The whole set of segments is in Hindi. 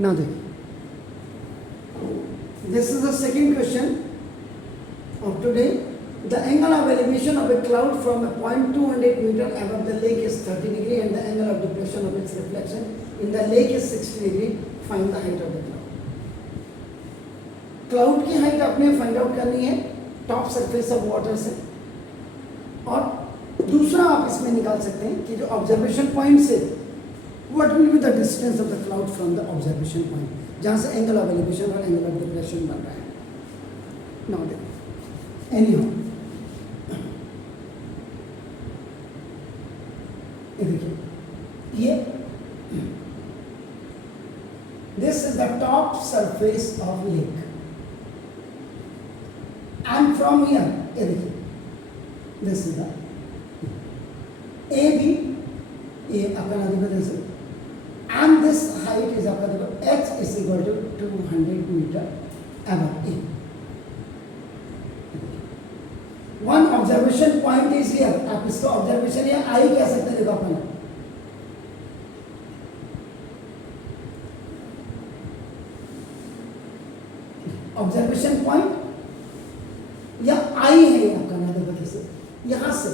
Now this is the second question of today. The angle of elevation of a cloud from a point 200 meter above the lake is 30 degree and the angle of depression of its reflection in the lake is 60 degree. Find the height of the cloud. Cloud की हाइट आपने फाइंड आउट करनी है टॉप सरफेस ऑफ वाटर से, और दूसरा आप इसमें निकाल सकते हैं कि जो ऑब्जर्वेशन पॉइंट से what will be the distance of the cloud from the observation point जहाँ से एंगल ऑफ एलिवेशन और एंगल ऑफ डिप्रेशन बन रहा है. नाउ देखो एनीहाउ देखिए ये this is the top surface of lake and from here ये देखिए this is the A B ये आपका ना देखो से एंड दिस हाइट इज आपका देखो h is equal to 200 metre above A. One observation point is here. आप इसको ऑब्जर्वेशन या आई कह सकते हैं. देखो अपन ऑब्जर्वेशन पॉइंट या आई है आपका ना देखो जैसे यहां से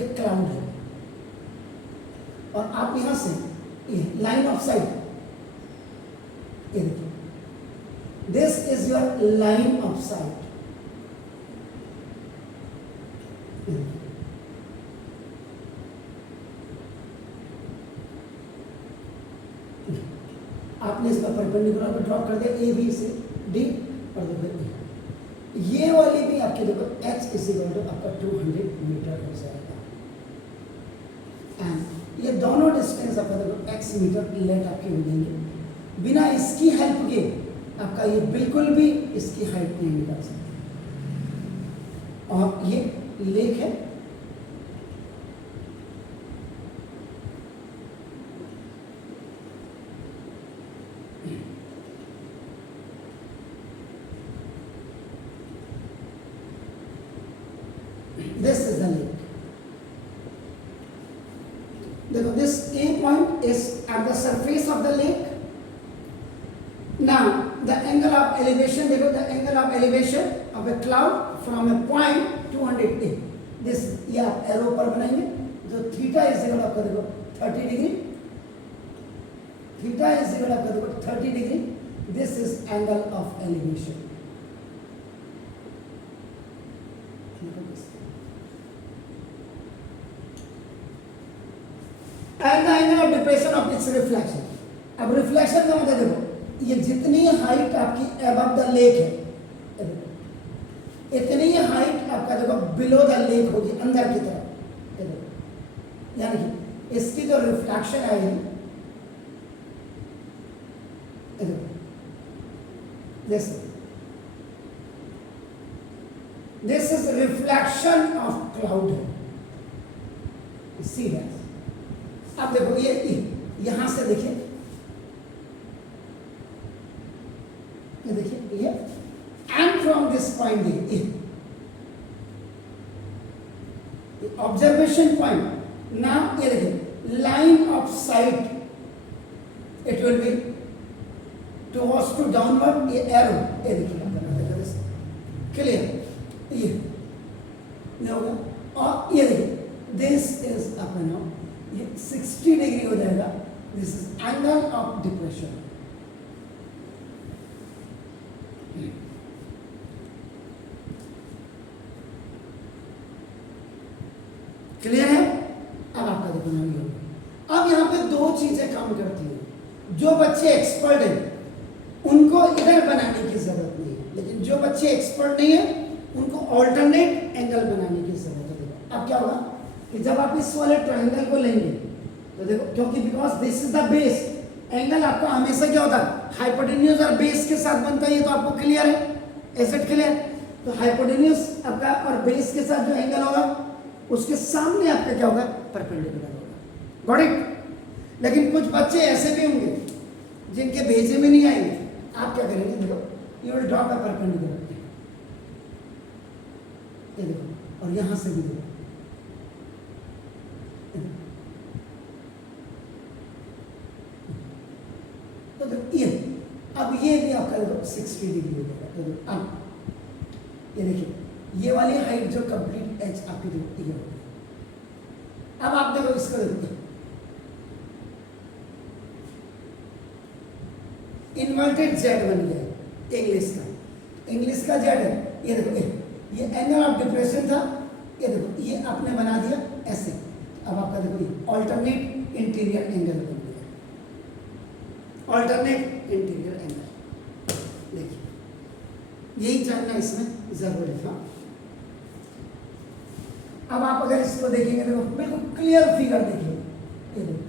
एक क्लाउड है और आप यहां से ये लाइन ऑफ साइट ये देखिए this is your line of site. आपने इसका परपेंडिकुलर पे ड्रॉ कर दिया ए बी से डी और देखो ये वाली भी आपके देखो h इज इक्वल टू आपका 200 मीटर हो जाएगा. एंड ये दोनों डिस्टेंस आपका देखो x मीटर लेट आपके हो जाएंगे. बिना इसकी हेल्प के आपका ये बिल्कुल भी इसकी हाइट नहीं निकाल सकते. और ये लेक है this is the lake. देखो this A point is at the surface of the lake. Now the angle of elevation, देखो the angle of elevation of a cloud from a point 200 A. This ये आप एरो पर बनाएंगे जो थीटा इज इक्वल आपका देखो 30 डिग्री. थीटा इज इक्वल आपका देखो 30 degree. This is angle of elevation. And the angle of depression of its reflection. अब रिफ्लेक्शन का मतलब देखो ये जितनी हाइट आपकी अबव द लेक है इतनी हाइट आपका देखो बिलो द लेक होगी अंदर की तरफ. यानी कि इसकी जो रिफ्लेक्शन आएगी this is reflection of cloud है. See that. अब देखो ये यहां से देखिए ये देखिए ये एंड फ्रॉम दिस पॉइंट देखिए ऑब्जर्वेशन पॉइंट. नाउ ये देखिए line of sight it will be towards to downward. ये एरो ये देखिए क्लियर ये होगा. और ये देखिए दिस इज अपना ये 60 डिग्री हो जाएगा. This is angle of depression. Clear है. अब आपका देखो नहीं होगा. अब यहां पे दो चीजें काम करती हैं. जो बच्चे एक्सपर्ट हैं उनको इधर बनाने की जरूरत नहीं है, लेकिन जो बच्चे एक्सपर्ट नहीं है उनको ऑल्टरनेट एंगल बनाने की जरूरत है. अब क्या होगा कि जब आप इस वाले ट्रायंगल को लेंगे तो देखो क्योंकि because this is the base. Angle आपका हमेशा क्या होता है हाइपोटेन्यूज और बेस के साथ बनता है. ये तो आपको क्लियर है. Is it clear. तो हाइपोटेन्यूज आपका और बेस के साथ जो एंगल होगा उसके सामने आपका क्या होगा परपेंडिकुलर होगा. Got it. लेकिन कुछ बच्चे ऐसे भी होंगे जिनके भेजे में नहीं आएंगे. आप क्या करेंगे देखो you will draw a perpendicular. ये देखो और यहां से भी देखो देखो ये, अब ये भी आपका देखो 60 डिग्री हो जाएगा। तो देखो अब ये देखिए ये वाली हाइट जो कंप्लीट एच आपकी देखो ये होगी। अब आप देखो इसको देखो इन्वर्टेड जेड बन गया इंग्लिश का जेड है। ये देखो ये एंगल ऑफ डिप्रेशन था, ये देखो ये आपने बना दिया ऐसे। अब आपका देखो ये ऑल्टरनेट इंटीरियर एंगल बन गया, ऑल्टरनेट इंटीरियर एंगल। देखिए यही जानना इसमें जरूरी था। अब आप अगर इसको देखेंगे देखो बिल्कुल क्लियर फिगर देखिए, ये देखो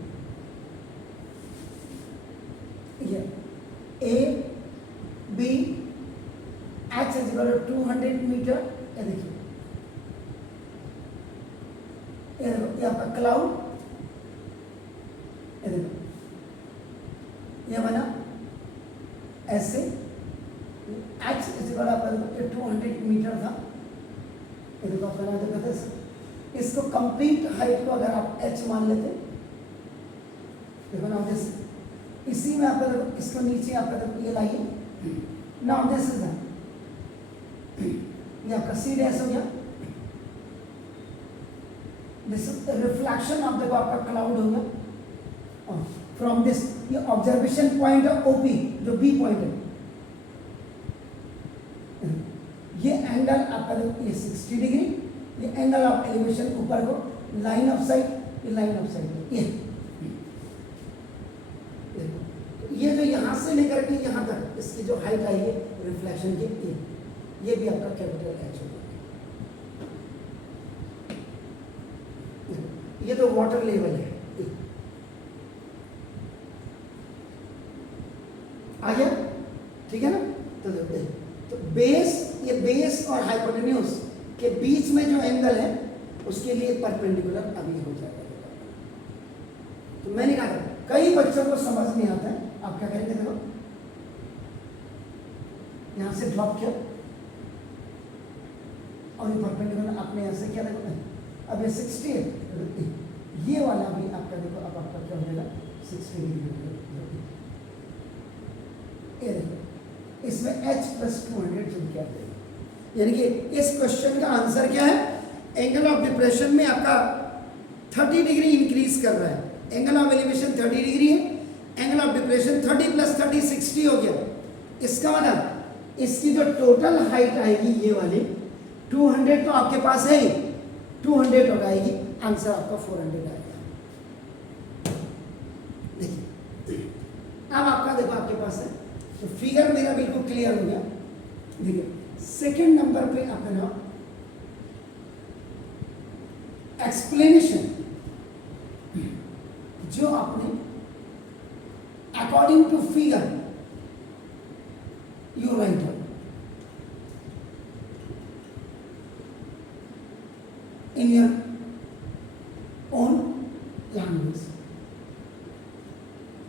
A B H is equal to 200 metre. ये देखिए ये देखो ये आपका क्लाउड, ये देखो ये बना ऐसे। एच इज इक्वल आपका 200 मीटर था। ये देखो आप बना देते थे इसको कंप्लीट हाइट को अगर आप एच मान लेते, देखो ना जैसे इसी में आपका देखो इसको नीचे आपका देखो ये लाइए ना दिस इज ये आपका सी डैश हो गया। दिस रिफ्लेक्शन ऑफ देखो आपका क्लाउड हो गया फ्रॉम दिस, ये ऑब्जर्वेशन पॉइंट है ओपी जो बी पॉइंट है। ये एंगल आपका देखो ये 60 डिग्री, ये एंगल ऑफ एलिवेशन ऊपर को लाइन ऑफ साइट, ये लाइन ऑफ साइट ये जो यहाँ से लेकर के यहाँ तक इसकी जो हाइट आई है रिफ्लेक्शन की, ये भी आपका कैपिटल एच होगा। ये तो वाटर लेवल है, आ गया ठीक है ना। तो बेस, ये बेस और हाइपोटेन्यूज के बीच में जो एंगल है उसके लिए परपेंडिकुलर अभी हो जाएगा। तो मैंने कहा था कई बच्चों को समझ नहीं आता है, आप क्या करेंगे देखो यहां से ड्रॉप किया और ये परपेंडिकुलर आपने ऐसे किया देखो, अब ये 60 है, ये वाला भी आपका देखो अब आपका क्या हो जाएगा 60 डिग्री। ये देखो इसमें h + 200 जो क्या देगा, यानी कि इस क्वेश्चन का आंसर क्या है, एंगल ऑफ डिप्रेशन में आपका 30 डिग्री इंक्रीज कर रहा है। एंगल ऑफ एलिवेशन 30 डिग्री है, एंगल ऑफ डिप्रेशन 30 + 30 60 हो गया। इसका मतलब इसकी जो टोटल हाइट आएगी ये वाली 200 तो आपके पास है ही, 200 हो जाएगी, आंसर आपका 400 आएगा। देखिए अब आपका देखो आपके पास है, तो फिगर मेरा बिल्कुल क्लियर हो गया। देखिए सेकेंड नंबर पे आपका नाम एक्सप्लेनेशन, जो आपने according to figure you write in your own language.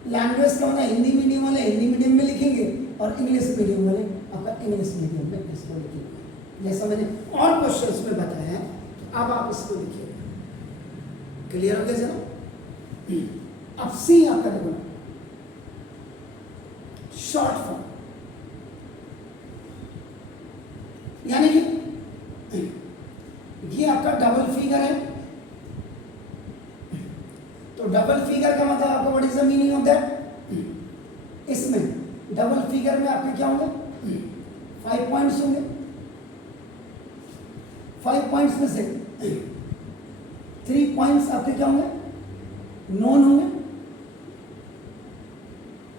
Language का मतलब हिंदी मीडियम वाले हिंदी मीडियम में लिखेंगे और इंग्लिश मीडियम वाले आपका इंग्लिश मीडियम में इसको लिखेंगे। जैसा मैंने और क्वेश्चंस में बताया है, तो अब आप इसको लिखिएगा। क्लियर हो गया जरा। अब सी आपका देखो शॉर्ट फॉर्म, यानी कि ये आपका डबल फिगर है, तो डबल फिगर का मतलब आपको what is the meaning of that. इसमें डबल फिगर में आपके क्या होंगे 5 पॉइंट्स होंगे, 5 पॉइंट्स में से 3 पॉइंट्स आपके क्या होंगे नोन होंगे,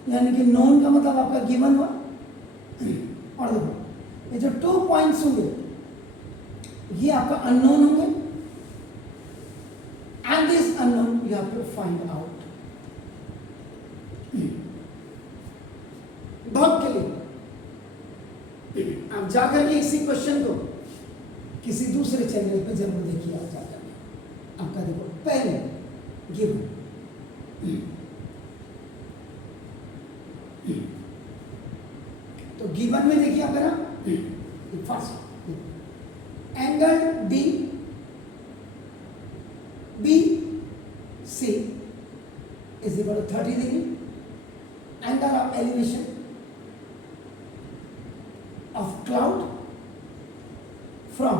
यानी कि नोन का मतलब आपका गिवन हुआ। और देखो ये जो 2 पॉइंट्स होंगे ये आपका अननोन होंगे, and this unknown you have to find out. बहुत क्लियर। आप जाकर के इसी क्वेश्चन को किसी दूसरे चैनल पे जरूर देखिए। आप जाकर के आपका देखो पहले गिवन, तो गिवन में देखिए आप ना first angle D B C is equal to 30 degree angle of elevation of cloud from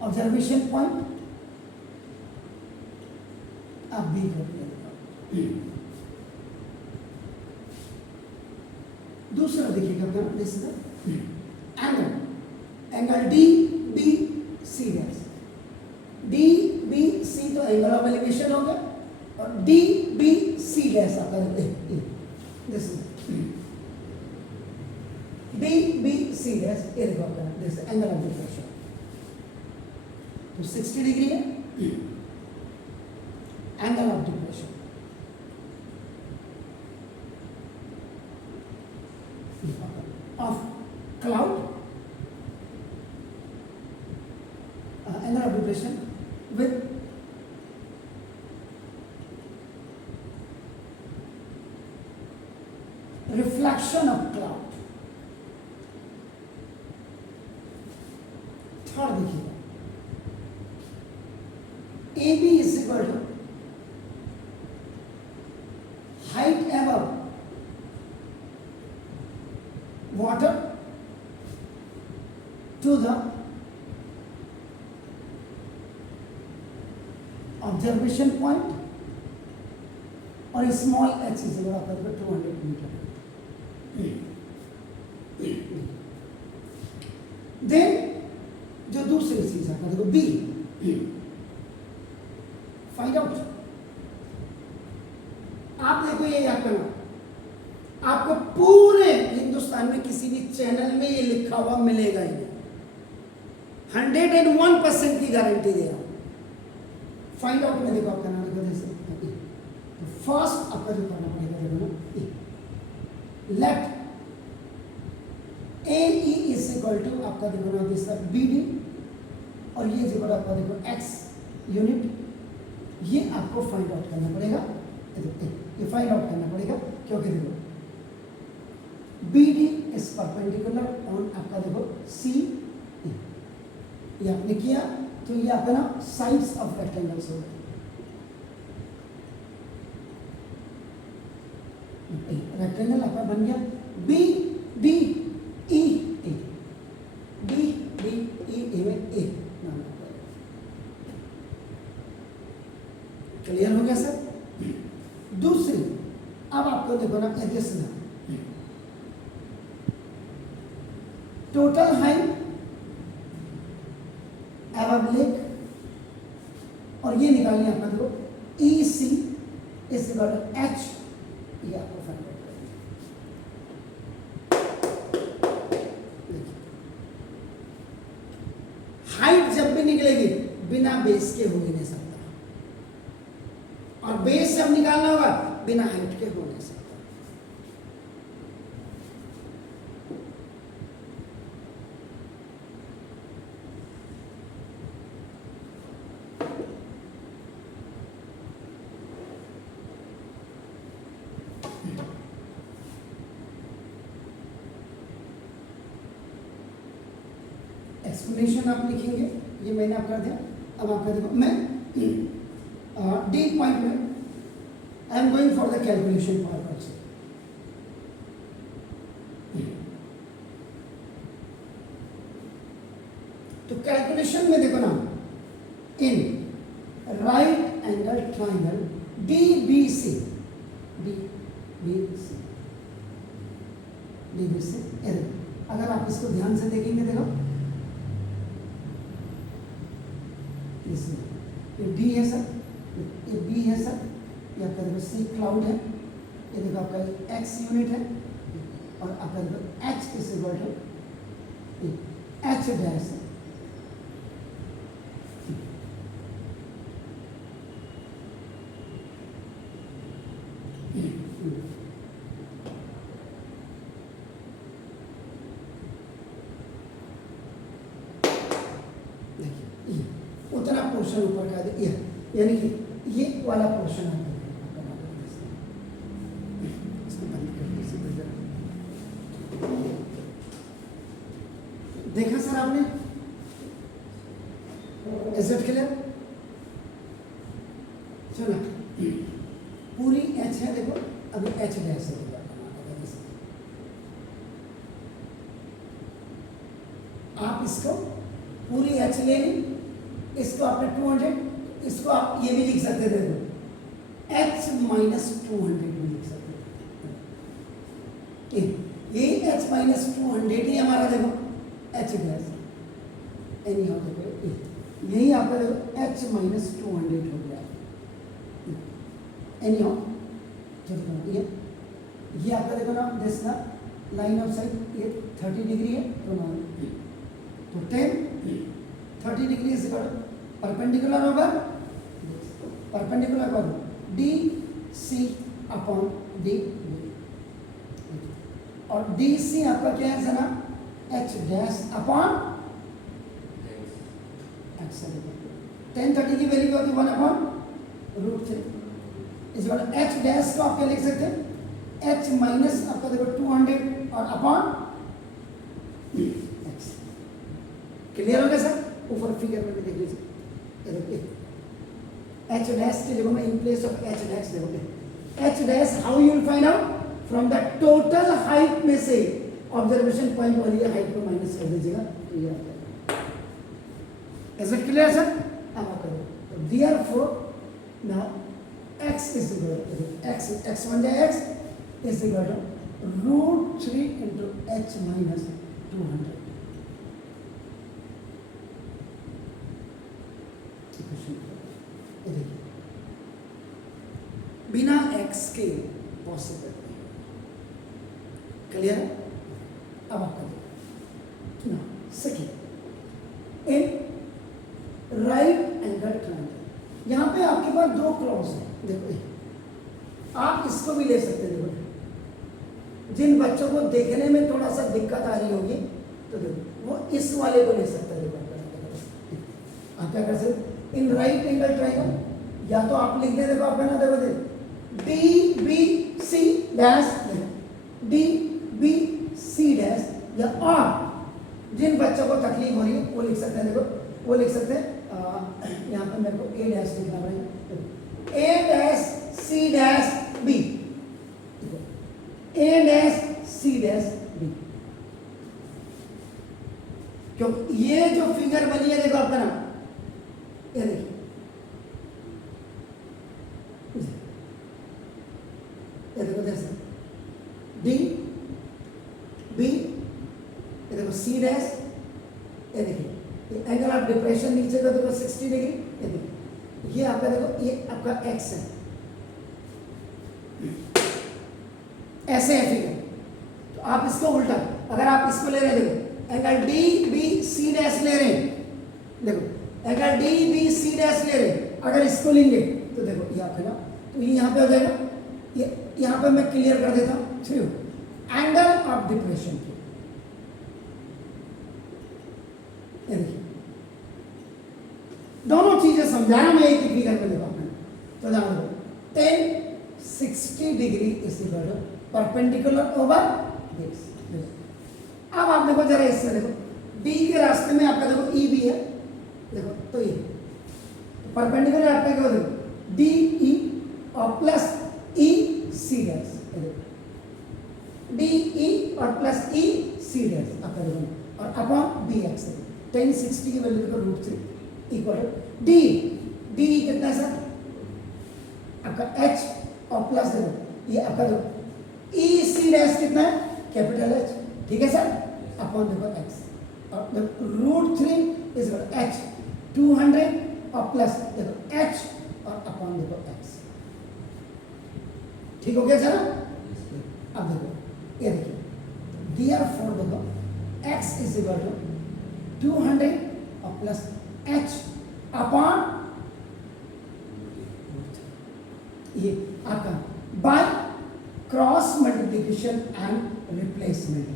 observation point, आप B कर दिया। दूसरा देखिएगा अपना this angle D B C dash, D B C तो एंगल ऑफ एलिवेशन हो गया, और डी बी सी डैश आता है this D B C dash, ये देखो अपना दिस एंगल ऑफ डिप्रेशन तो 60 डिग्री है angle of depression. Of cloud, angle of depression with reflection of cloud। Third देखिएगा AB is equal to height above water to the observation point, और small h is equal to 200 metre. Then जो दूसरी चीज है देखो B, फाइंड आउट। आप देखो ये याद करना, आपको पूरे हिंदुस्तान में किसी भी चैनल में ये लिखा हुआ मिलेगा ही नहीं, 101% की गारंटी दे रहा हूं। फाइंड आउट में देखो आपका नाम देखो जैसे फर्स्ट आपका जो करना पड़ेगा देखो ना, let A E is equal to आपका देखो ना दिस बी डी, और ये देखो आपका देखो एक्स यूनिट, ये आपको फाइंड आउट करना पड़ेगा। ये फाइंड आउट करना पड़ेगा क्योंकि देखो BD is perpendicular on आपका देखो C, ये आपने किया तो ये आपका ना साइड्स ऑफ रेक्टेंगल्स हो गए। रेक्टेंगल आपका बन गया BD E A, BD E A में A नाम आता है। क्लियर हो गया सर? दूसरी अब आपको देखो ना एडजस्ट ना टोटल हाइट एबव लेक, और ये निकालनी आपका देखो ई सी इज इक्वल टू एच, ये आपको फाइंड आउट करना। हाइट जब भी निकलेगी बिना बेस के हो ही नहीं सकता, और बेस जब निकालना होगा बिना हाइट के हो नहीं सकता। एक्सप्लेनेशन आप लिखेंगे, ये मैंने आप कर दिया। अब आपका देखो मैं डी पॉइंट में I am going for the calculation purpose. तो कैलकुलेशन में देखो ना, in right angle triangle D B C, D B C, D B C, अगर आप इसको ध्यान से देखेंगे देखो ये डी है सर, ये बी है सर, ये आपका देखो सी क्लाउड है, ये देखो आपका एक्स यूनिट है, और आपका देखो H is equal to H dash है। उतना पोर्शन ऊपर का ये, यानी कि ये वाला पोर्शन है, इसको बंद कर दीजिए। देखा सर आपने, इज इट क्लियर? चलो पूरी एच है, देखो अभी एच डैश है, आप इसको पूरी एच ले ली, इसको आपने 200, इसको आप ये भी लिख सकते थे, देखो एच माइनस 200 भी लिख सकते थे। ये एच माइनस 200 ही हमारा देखो एच डैश, एनी हाउ देखो यही आपका देखो एच माइनस 200 हो गया, एनी हाउ ये आपका देखो ना, दिस ना लाइन ऑफ साइड ये 30 डिग्री है, तो 10 30 डिग्री इज इक्वल परपेंडिकुलर होगा, परपेंडिकुलर करो डी सी अपॉन डी, और डी सी आपका क्या है ना, एच डैश अपॉन एक्स। 1030 की वैल्यू होती है 1 अपॉन रूट 3 इस बार एच डैश को आप क्या लिख सकते हैं, एच माइनस आपका देखो 200 और अपॉन एक्स। क्लियर हो गया सर? ऊपर फिगर में भी देख लीजिए, एच डैश की जगह में in place of H dash देखोगे, H dash how you will find out, from the total height में से ऑब्जर्वेशन पॉइंट वाली हाइट को माइनस कर दीजिएगा, तो ये आ जाएगा। Is it clear sir? अब आप करो, तो therefore now x is equal to x 1 जाए x is equal to root 3 into h minus 200। बिना x के पॉसिबल नहीं। क्लियर है? अब आपका देखो ना, second in right angle triangle, यहां पे आपके पास दो क्लॉज है, देखो आप इसको भी ले सकते हैं। देखो जिन बच्चों को देखने में थोड़ा सा दिक्कत आ रही होगी, तो देखो वो इस वाले को ले सकते हैं। देखो आप क्या कर सकते, इन राइट एंगल ट्रायंगल, या तो आप लिख दे, देखो आपका ना देखो D B C dash, D B C dash, या और जिन बच्चों को तकलीफ हो रही है वो लिख सकते हैं। देखो वो लिख सकते हैं, यहाँ पर मेरे को ए डैश लिखना पड़ेगा, ए डैश सी डैश बी, ए डैश सी डैश बी, क्योंकि ये जो फिगर बनी है देखो आपका ना, ये देखिए ये देखो जैसे डी बी, ये देखो सी डैश, ये देखिए एंगल ऑफ डिप्रेशन नीचे का देखो 60 डिग्री, ये देखिए ये आपका देखो ये आपका एक्स है, ऐसे है फिगर। तो आप इसको उल्टा, अगर आप इसको ले रहे हैं, देखो angle D B C dash ले रहे हैं, देखो angle D B C dash ले रहे हैं, अगर इसको लेंगे तो देखो ये आपका ना, तो ये यहाँ पे हो जाएगा, ये यहाँ पे मैं क्लियर कर देता हूँ, थ्रू एंगल ऑफ डिप्रेशन की, ये देखिए दोनों चीजें समझाना मैं एक ही फिगर में देखो आपने, तो ध्यान दो 1060 degree is equal to perpendicular over this. अब आप देखो जरा इससे, देखो डी के रास्ते में आपका देखो ई भी है, देखो तो ये परपेंडिकुलर आपका क्या, देखो डी ई और प्लस ई सी डैश, डी ई और प्लस ई सी डैश आपका देखो, और अपॉन बी एक्स 1060 की वैल्यू देखो root 3 equal to D, D कितना है सर आपका एच और प्लस देखो ये आपका देखो ई सी डैश कितना है, कैपिटल एच, ठीक है सर, अपॉन देखो एक्स, और देखो रूट 3 इज एच 200 और प्लस देखो एच और अपॉन देखो एक्स, ठीक हो गया सर? अब देखो ये देखिए, देयरफॉर देखो एक्स इज इक्वल टू 200 और प्लस एच अपॉन ये आपका by cross multiplication and replacement,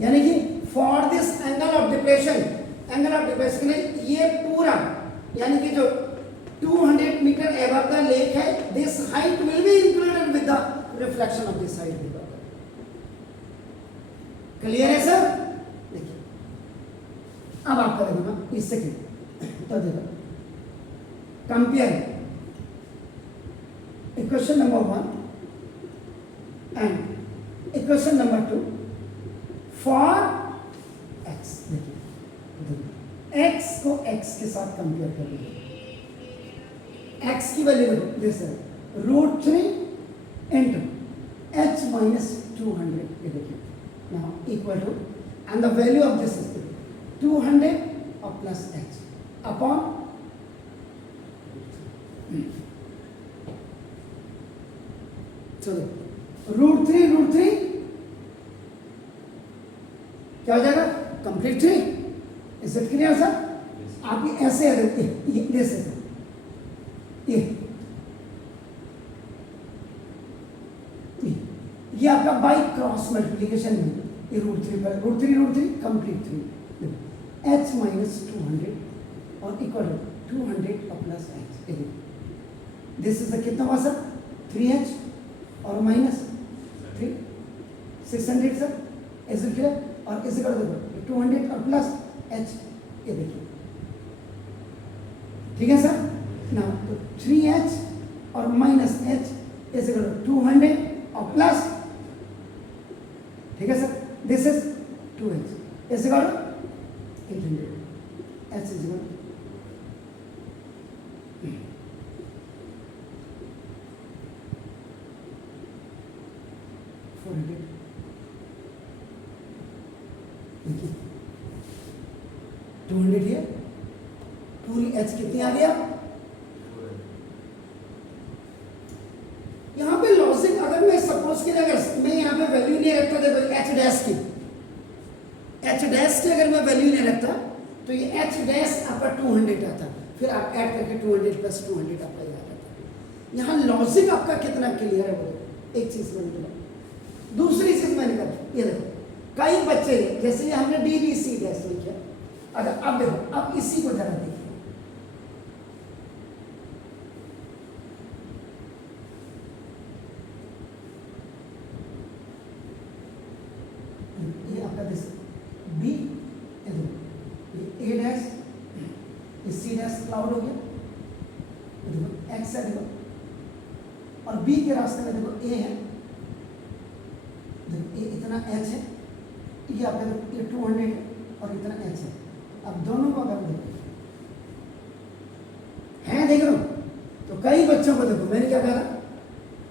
यानी कि for this angle of depression, angle of depression में ये पूरा, यानी कि जो 200 मीटर एबव द लेक है, this height will be included with the reflection of this height. Clear है सर? देखिए अब आपका देखो ना इस सेकेंड, तो देखो compare equation number 1 and equation number 2 for x। देखिए x को x के साथ कंपेयर करिए। x की वैल्यू दिस है √3 into h minus 200। ये देखिए now equal to and the value of this is 200 or plus h upon चलो √3 क्या हो जाएगा complete 3। Is it clear sir? आपकी ऐसे ये आपका बाई क्रॉस मल्टीप्लीकेशन में ये √3 पर √3 कंप्लीट 3 h minus 200 और इक्वल 200 और प्लस h। दिस इज कितना हुआ सर 3h और minus 3 600 sir. Is it clear? और इसे कर दो 200 और प्लस h। ये देखिए ठीक है सर ना। तो 3h और माइनस h इसे कर 200 और प्लस, ठीक है सर। दिस इज 2h इसे कर 800 h इज 400। देखिए 200 है पूरी h कितनी आ गया। यहाँ पे लॉजिक अगर मैं सपोज के अगर मैं यहाँ पे वैल्यू नहीं रखता देखो h डैश की अगर मैं वैल्यू नहीं रखता तो ये h डैश आपका 200 आता, फिर आप ऐड करके 200 प्लस 200 आपका ये आ जाता। यहाँ लॉजिक आपका कितना क्लियर है वो एक चीज मैंने बोला। दूसरी चीज मैंने कहा ये देखो कई बच्चे जैसे ये हमने DBC डैश लिखा, अगर अब देखो अब इसी को जरा देखिए ये आपका दिस B ये A डैश ये C डैश क्लाउड हो गया देखो X है देखो और B के रास्ते में देखो A है ये इतना h है ये आपका ये 200 है और इतना h है। अब दोनों को अगर देखो है देख रहे हो तो कई बच्चों को देखो मैंने क्या कहा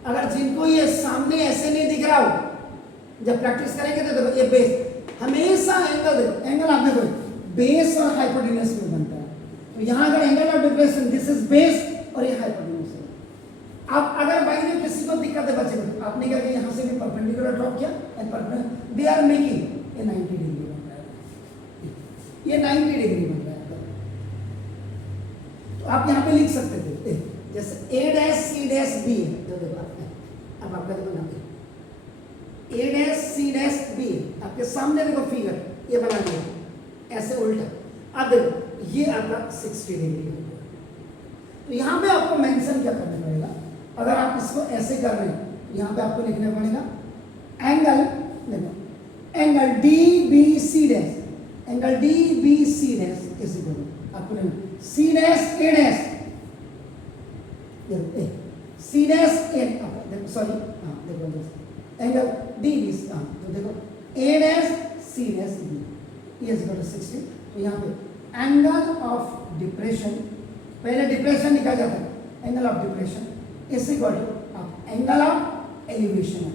अगर जिनको ये सामने ऐसे नहीं दिख रहा हो जब प्रैक्टिस करेंगे तो देखो ये बेस हमेशा एंगल देखो एंगल आप देखो बेस और हाइपोटेन्यूज में बनता है। तो यहाँ अगर angle of depression this is base और ये हाइपोटेन्यूज है। अब अगर भाई ने किसी को दिक्कत है बच्चे को आपने क्या किया यहाँ से भी परपेंडिकुलर ड्रॉप किया and perpendicular they are making ये 90 डिग्री बन रहा है ये 90 डिग्री बन रहा है। तो आप यहाँ पे लिख सकते थे जैसे A dash C dash B है तो देखो अब आपका देखो नाम A dash C dash B आपके सामने देखो फिगर ये बना दिया ऐसे उल्टा। अब देखो ये आपका 60 डिग्री है। तो यहाँ पे आपको मेंशन क्या करना पड़ेगा अगर आप इसको ऐसे कर रहे हैं यहाँ पे आपको लिखना पड़ेगा एंगल देखो angle DBC dash angle DBC dash इसी को आपको लिखना C डैश A डैश देखो C डैश A देखो सॉरी हाँ देखो एंगल DBC हाँ तो देखो A dash C dash B ये इज इक्वल टू 60। तो यहाँ पे एंगल ऑफ डिप्रेशन पहले डिप्रेशन निकाला जाता है angle of depression is equal to आप एंगल ऑफ एलिवेशन।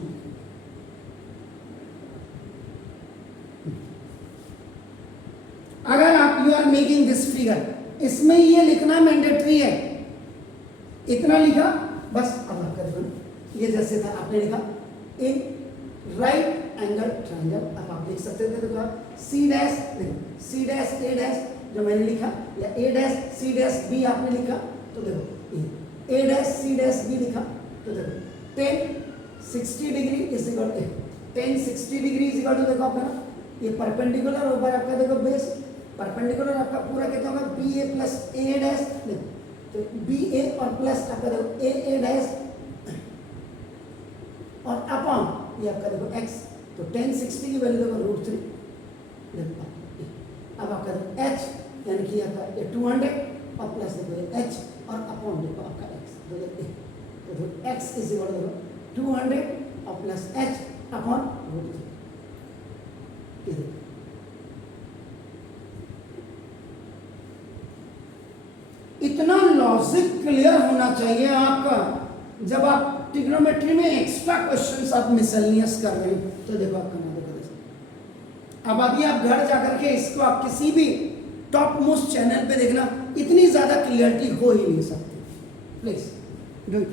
अगर आप you are making this figure इसमें ये लिखना मैंडेटरी है इतना लिखा बस। अब आप कर दो ये जैसे था आपने लिखा इन राइट एंगल ट्रायंगल अब आप लिख सकते थे तो आप C डैश देखो C डैश A डैश जो मैंने लिखा या A dash C dash B आपने लिखा तो देखो A dash C dash B लिखा तो देखो 10 60 degree is equal to 10 60 degree is equal to देखो आपका ये परपेंडिकुलर ऊपर आपका देखो बेस परपेंडिकुलर आपका पूरा कितना होगा BA प्लस A डैश तो BA और प्लस आपका देखो A डैश और अपॉन ये आपका देखो x तो 1060 की वैल्यू देखो √3 अब आपका h यानी कि आपका 200 और प्लस देखो एच और अपॉन देखो आपका एक्स, तो एक्स इज इक्वल टू 200 और प्लस एच अपॉन √3। इतना लॉजिक क्लियर होना चाहिए आपका जब आप ट्रिग्नोमेट्री में एक्स्ट्रा क्वेश्चंस आप मिसलेनियस कर रहे हैं। तो देखो आपका ना देखो, अब अभी आप घर जाकर के इसको आप किसी भी टॉप मोस्ट चैनल पे देखना, इतनी ज्यादा क्लियरिटी हो ही नहीं सकती। Please do it.